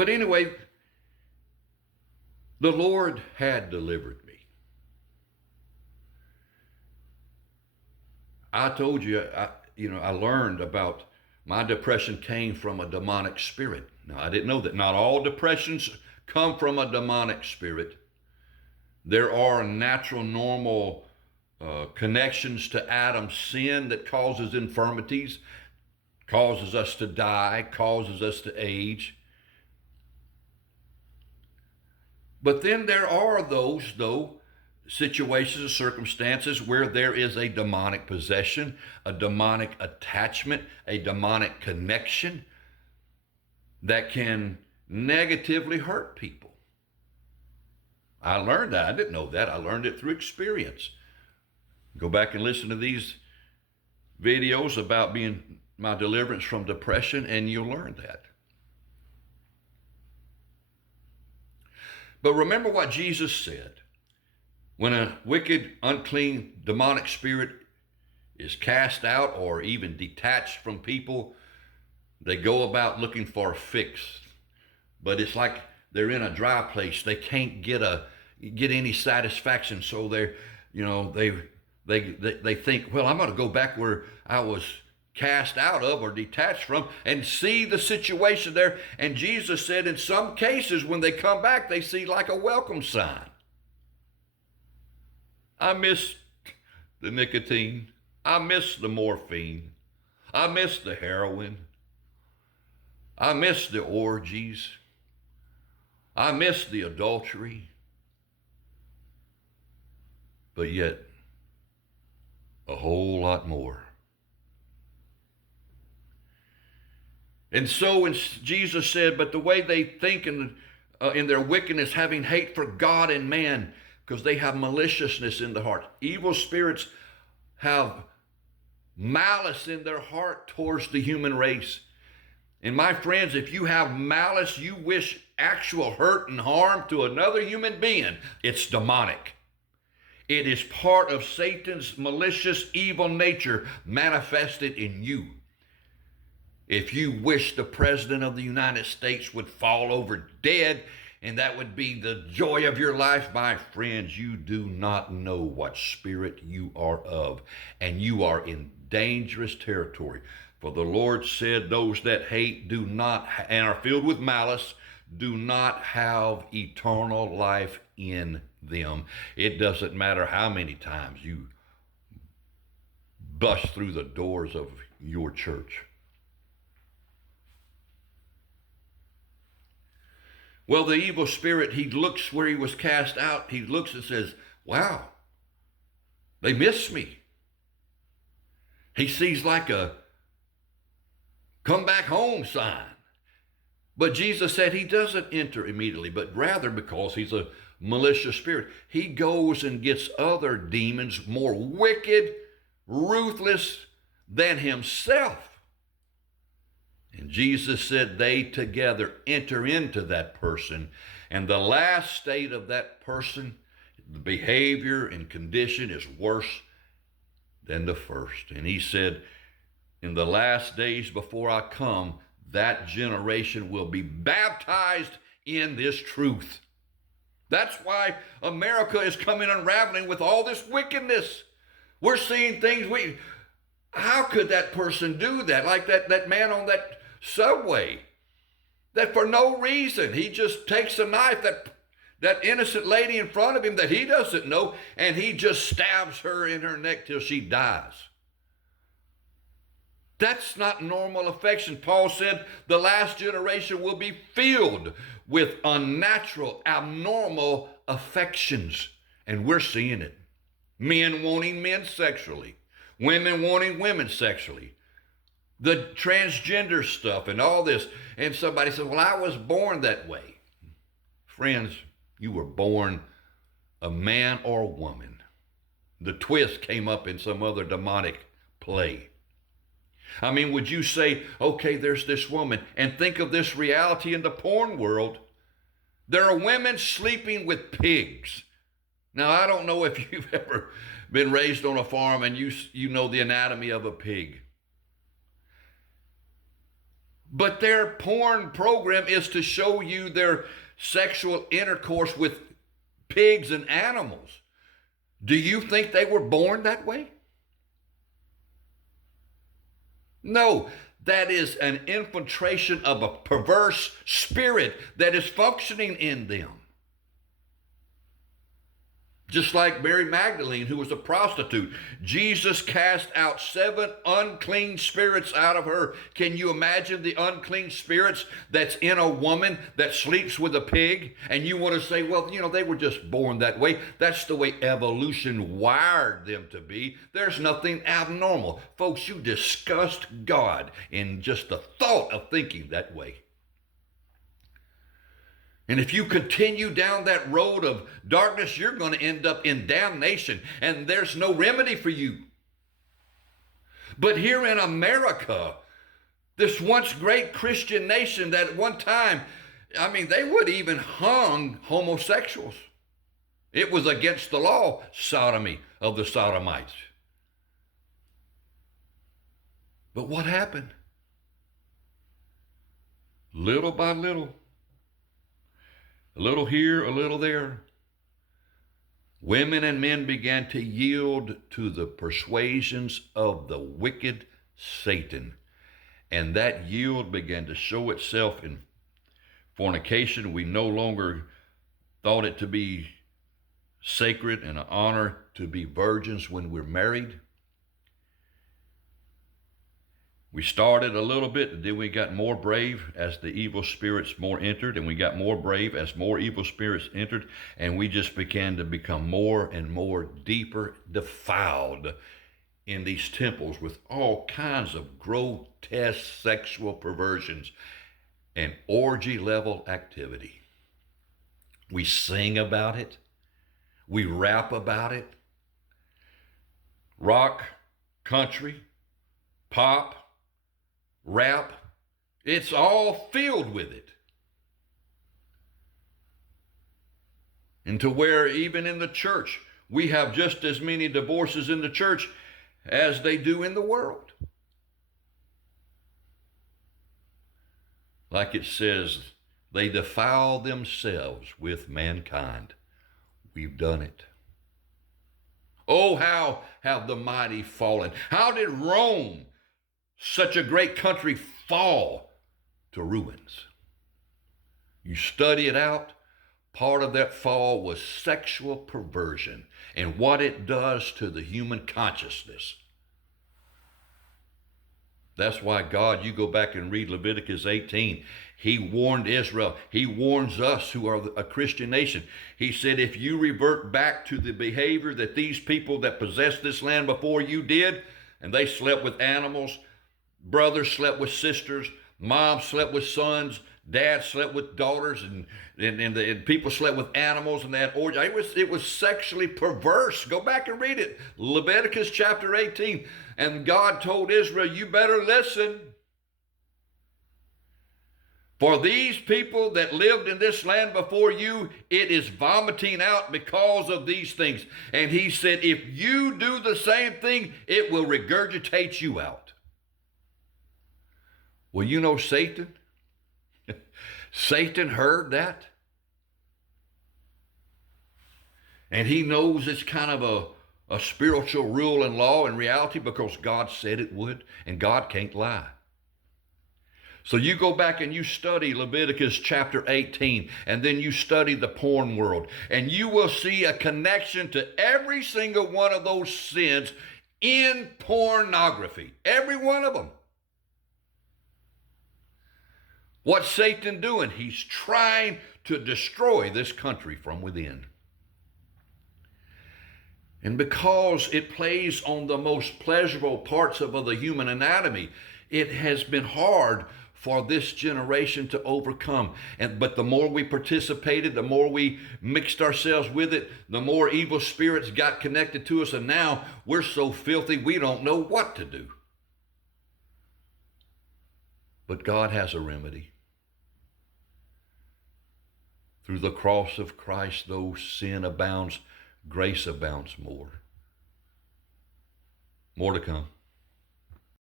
But anyway, the Lord had delivered me. I told you, I learned about my depression came from a demonic spirit. Now, I didn't know that. Not all depressions come from a demonic spirit. There are natural, normal connections to Adam's sin that causes infirmities, causes us to die, causes us to age. But then there are those, though, situations or circumstances where there is a demonic possession, a demonic attachment, a demonic connection that can negatively hurt people. I learned that. I didn't know that. I learned it through experience. Go back and listen to these videos about my deliverance from depression, and you'll learn that. But remember what Jesus said. When a wicked, unclean, demonic spirit is cast out or even detached from people, they go about looking for a fix. But it's like they're in a dry place. They can't get any satisfaction. So they think, well, I'm going to go back where I was cast out of or detached from and see the situation there. And Jesus said in some cases when they come back, they see like a welcome sign. I miss the nicotine. I miss the morphine. I miss the heroin. I miss the orgies. I miss the adultery. But yet, a whole lot more. And so when Jesus said, but the way they think in their wickedness, having hate for God and man, because they have maliciousness in the heart. Evil spirits have malice in their heart towards the human race. And my friends, if you have malice, you wish actual hurt and harm to another human being, it's demonic. It is part of Satan's malicious, evil nature manifested in you. If you wish the President of the United States would fall over dead, and that would be the joy of your life, my friends, you do not know what spirit you are of, and you are in dangerous territory. For the Lord said, those that hate do not, and are filled with malice, do not have eternal life in them. It doesn't matter how many times you bust through the doors of your church. Well, the evil spirit, he looks where he was cast out. He looks and says, wow, they miss me. He sees like a come back home sign. But Jesus said he doesn't enter immediately, but rather because he's a malicious spirit, he goes and gets other demons more wicked, ruthless than himself. And Jesus said they together enter into that person. And the last state of that person, the behavior and condition is worse than the first. And he said, in the last days before I come, that generation will be baptized in this truth. That's why America is coming unraveling with all this wickedness. We're seeing things how could that person do that? Like that man on that subway, that for no reason, he just takes a knife, that innocent lady in front of him that he doesn't know, and he just stabs her in her neck till she dies. That's not normal affection. Paul said the last generation will be filled with unnatural, abnormal affections. And we're seeing it. Men wanting men sexually. Women wanting women sexually. The transgender stuff and all this. And somebody said, well, I was born that way. Friends, you were born a man or a woman. The twist came up in some other demonic play. I mean, would you say, okay, there's this woman, and think of this reality in the porn world. There are women sleeping with pigs. Now, I don't know if you've ever been raised on a farm and you know the anatomy of a pig. But their porn program is to show you their sexual intercourse with pigs and animals. Do you think they were born that way? No, that is an infiltration of a perverse spirit that is functioning in them. Just like Mary Magdalene, who was a prostitute. Jesus cast out 7 unclean spirits out of her. Can you imagine the unclean spirits that's in a woman that sleeps with a pig? And you want to say, well, they were just born that way. That's the way evolution wired them to be. There's nothing abnormal. Folks, you disgust God in just the thought of thinking that way. And if you continue down that road of darkness, you're going to end up in damnation, and there's no remedy for you. But here in America, this once great Christian nation that at one time, they would even hung homosexuals. It was against the law, sodomy of the sodomites. But what happened? Little by little, a little here, a little there, women and men began to yield to the persuasions of the wicked Satan. And that yield began to show itself in fornication. We no longer thought it to be sacred and an honor to be virgins when we're married. We started a little bit, and then we got more brave as the evil spirits more entered, and we got more brave as more evil spirits entered, and we just began to become more and more deeper defiled in these temples with all kinds of grotesque sexual perversions and orgy-level activity. We sing about it. We rap about it. Rock, country, pop, rap, it's all filled with it. And to where even in the church, we have just as many divorces in the church as they do in the world. Like it says, they defile themselves with mankind. We've done it. Oh, how have the mighty fallen? How did Rome, such a great country, fall to ruins? You study it out, part of that fall was sexual perversion and what it does to the human consciousness. That's why God, you go back and read Leviticus 18, he warned Israel. He warns us who are a Christian nation. He said, if you revert back to the behavior that these people that possessed this land before you did, and they slept with animals, brothers slept with sisters, moms slept with sons, dads slept with daughters, and people slept with animals, and that orgy. It was sexually perverse. Go back and read it. Leviticus chapter 18. And God told Israel, you better listen. For these people that lived in this land before you, it is vomiting out because of these things. And he said, if you do the same thing, it will regurgitate you out. Well, you know Satan? Satan heard that. And he knows it's kind of a spiritual rule and law in reality because God said it would, and God can't lie. So you go back and you study Leviticus chapter 18, and then you study the porn world, and you will see a connection to every single one of those sins in pornography. Every one of them. What's Satan doing? He's trying to destroy this country from within. And because it plays on the most pleasurable parts of the human anatomy, it has been hard for this generation to overcome. But the more we participated, the more we mixed ourselves with it, the more evil spirits got connected to us, and now we're so filthy we don't know what to do. But God has a remedy. Through the cross of Christ, though sin abounds, grace abounds more. More to come.